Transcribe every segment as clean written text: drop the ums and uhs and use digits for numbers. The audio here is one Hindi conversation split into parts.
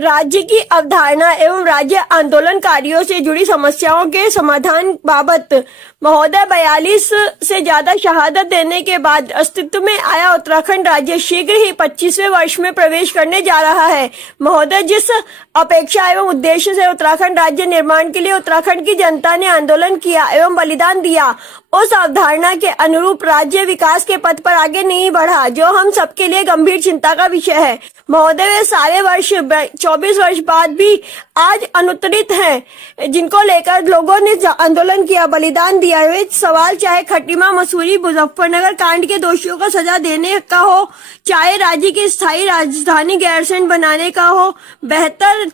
राज्य की अवधारणा एवं राज्य आंदोलनकारियों से जुड़ी समस्याओं के समाधान बाबत महोदय 42 से ज्यादा शहादत देने के बाद अस्तित्व में आया उत्तराखंड राज्य शीघ्र ही 25वें वर्ष में प्रवेश करने जा रहा है। महोदय, जिस अपेक्षा एवं उद्देश्य से उत्तराखंड राज्य निर्माण के लिए उत्तराखंड की जनता ने आंदोलन किया एवं बलिदान दिया, उस अवधारणा के अनुरूप राज्य विकास के पथ पर आगे नहीं बढ़ा, जो हम सबके लिए गंभीर चिंता का विषय है। महोदय, वे सारे वर्ष 24 वर्ष बाद भी आज अनुत्तरित हैं, जिनको लेकर लोगों ने आंदोलन किया, बलिदान दिया। वे सवाल चाहे खटीमा मसूरी मुजफ्फरनगर कांड के दोषियों को सजा देने का हो, चाहे राज्य की स्थायी राजधानी गैरसैंण बनाने का हो, बेहतर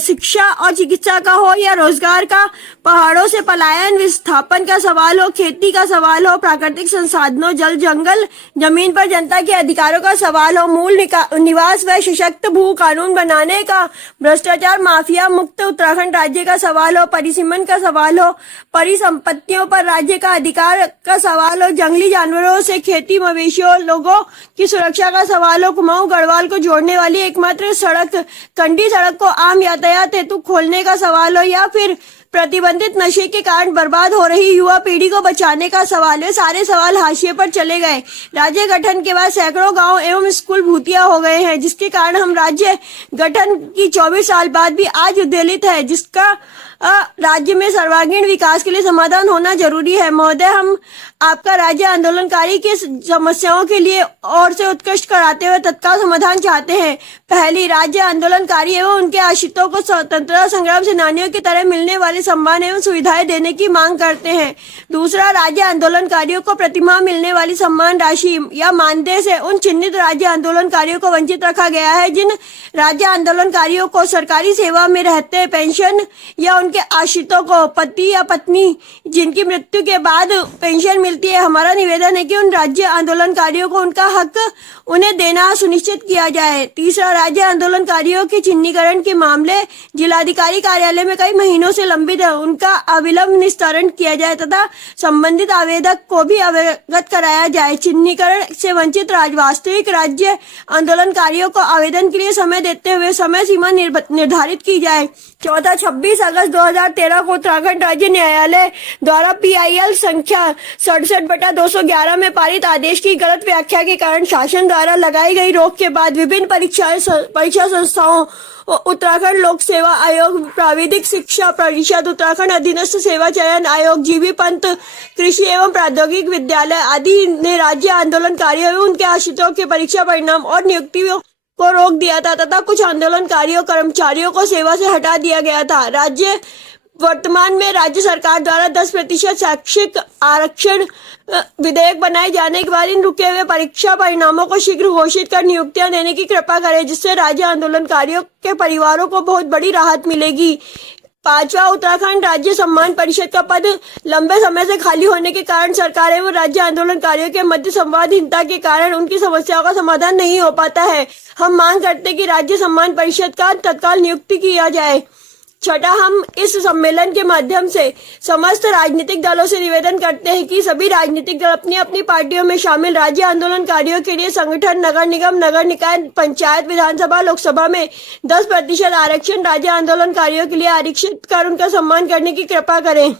शिक्षा और चिकित्सा का हो, या रोजगार का, पहाड़ों से पलायन विस्थापन का सवाल हो, खेती का सवाल हो, प्राकृतिक संसाधनों, जल जंगल जमीन पर जनता के अधिकारों का सवाल हो, मूल निवास व सशक्त भू कानून बनाने का, भ्रष्टाचार माफिया मुक्त उत्तराखंड राज्य का सवाल हो, परिसीमन का सवाल हो, परिसंपत्तियों पर राज्य का अधिकार का सवाल हो, जंगली जानवरों से खेती, मवेशियों, लोगों की सुरक्षा का सवाल हो, कुमाऊं गढ़वाल को जोड़ने वाली एकमात्र सड़क कंडी सड़क को आम यातायात हेतु खोलने का सवाल हो, या फिर प्रतिबंधित नशे के कारण बर्बाद हो रही युवा पीढ़ी को बचाने का सवाल है। सारे सवाल हाशिए पर चले गए। राज्य गठन के बाद सैकड़ों गांव एवं स्कूल भूतिया हो गए हैं, जिसके कारण हम राज्य गठन की 24 साल बाद भी आज उद्वेलित है, जिसका राज्य में सर्वांगीण विकास के लिए समाधान होना जरूरी है। महोदय, हम आपका राज्य आंदोलनकारी की समस्याओं के लिए और से उत्कृष्ट कराते हुए तत्काल समाधान चाहते हैं। पहली, राज्य आंदोलनकारी एवं उनके आश्रितों को स्वतंत्रता संग्राम सेनानियों की तरह मिलने वाले सम्मान एवं सुविधाएं देने की मांग करते हैं। दूसरा, राज्य आंदोलनकारियों को प्रतिमाह मिलने वाली सम्मान राशि या मानदेय से उन चिन्हित राज्य आंदोलनकारियों को वंचित रखा गया है, जिन राज्य आंदोलनकारियों को सरकारी सेवा में रहते पेंशन, या उनके आश्रितों को पति या पत्नी जिनकी मृत्यु के बाद पेंशन मिलती है। हमारा निवेदन है कि उन राज्य आंदोलनकारियों को उनका हक उन्हें देना सुनिश्चित किया जाए। तीसरा, राज्य आंदोलनकारियों के चिन्हीकरण के मामले जिलाधिकारी कार्यालय में कई महीनों से लंबित है, उनका अविलंब निस्तारण किया जाए तथा संबंधित आवेदक को भी अवगत कराया जाए। चिन्हीकरण से वंचित वास्तविक राज्य आंदोलनकारियों को आवेदन के लिए समय देते हुए समय सीमा निर्धारित की जाए। चौथा, 26 अगस्त 2013 को उत्तराखंड राज्य न्यायालय द्वारा PIL संख्या 67/211 में पारित आदेश की गलत व्याख्या के कारण शासन द्वारा लगाई गई रोक के बाद विभिन्न परीक्षा संस्थाओं, उत्तराखंड लोक सेवा आयोग, प्राविधिक शिक्षा परिषद, उत्तराखंड अधीनस्थ सेवा चयन आयोग, GV पंत कृषि एवं प्रौद्योगिक विद्यालय आदि ने राज्य आंदोलनकारियों एवं उनके आश्रितों के परीक्षा परिणाम और नियुक्तियों को रोक दिया था तथा कुछ आंदोलनकारियों कर्मचारियों को सेवा से हटा दिया गया था। वर्तमान में राज्य सरकार द्वारा 10% शैक्षिक आरक्षण विधेयक बनाए जाने के बाद इन रुके हुए परीक्षा परिणामों को शीघ्र घोषित कर नियुक्तियां देने की कृपा करें, जिससे राज्य आंदोलनकारियों के परिवारों को बहुत बड़ी राहत मिलेगी। पांचवा, उत्तराखंड राज्य सम्मान परिषद का पद लंबे समय से खाली होने के कारण सरकार एवं राज्य आंदोलनकारियों के मध्य संवादहीनता के कारण उनकी समस्याओं का समाधान नहीं हो पाता है। हम मांग करते हैं कि राज्य सम्मान परिषद का तत्काल नियुक्ति किया जाए। छठा, हम इस सम्मेलन के माध्यम से समस्त राजनीतिक दलों से निवेदन करते हैं कि सभी राजनीतिक दल अपनी अपनी पार्टियों में शामिल राज्य आंदोलनकारियों के लिए संगठन, नगर निगम, नगर निकाय, पंचायत, विधानसभा, लोकसभा में 10% आरक्षण राज्य आंदोलनकारियों के लिए आरक्षित कर उनका सम्मान करने की कृपा करें।